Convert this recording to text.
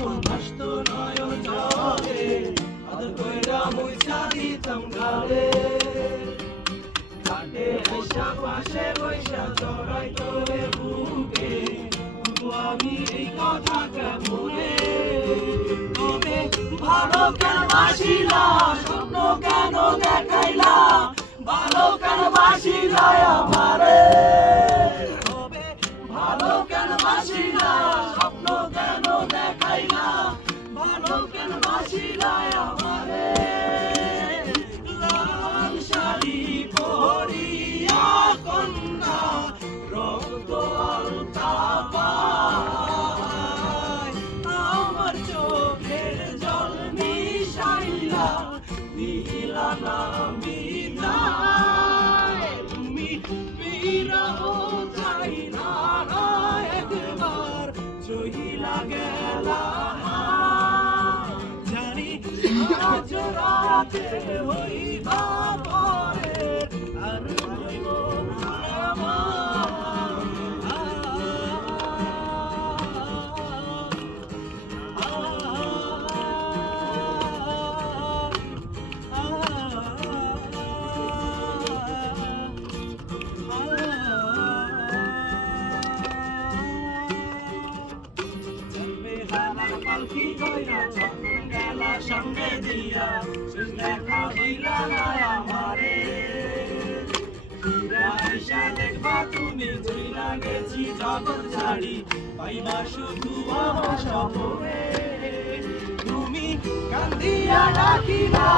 যখন ভাসতো নয়ন জলে আদর কইরা মুইছা দিতাম গালে ঘাটে আইসা পাশে বইসা জড়াইতো এ বুকে তবু আমি এই কথা কেমনে তবে ভালো কেন বাসিলা স্বপ্ন কেন দেখাইলা ভালো কেন বাসিলা আমারে তবে ভালো কেন বাসিলা স্বপ্ন কেন দেখাইলা ভালো কেন বাসিলা আমারে লাল শাড়ি পরিয়া কন্যা রক্ত আলতা পায় আমার চোখের জল মিশাইলা দিলা না বিদায় তুমি বিরহ চাইলা একবার চহিলা গেলা জানি আজ রাতে হইবা পরে আর হইব পালকি কইরা যখন গেলা সঙ্গে দিয়া শেষ দেখা দিলা না আমারে ফিরা আইসা দেখবা তুমি চইলা গেছি জগৎ ছাড়ি পাইবা শুধু আমার স্বপ্নে তুমি কান্দিয়া ডাকিবা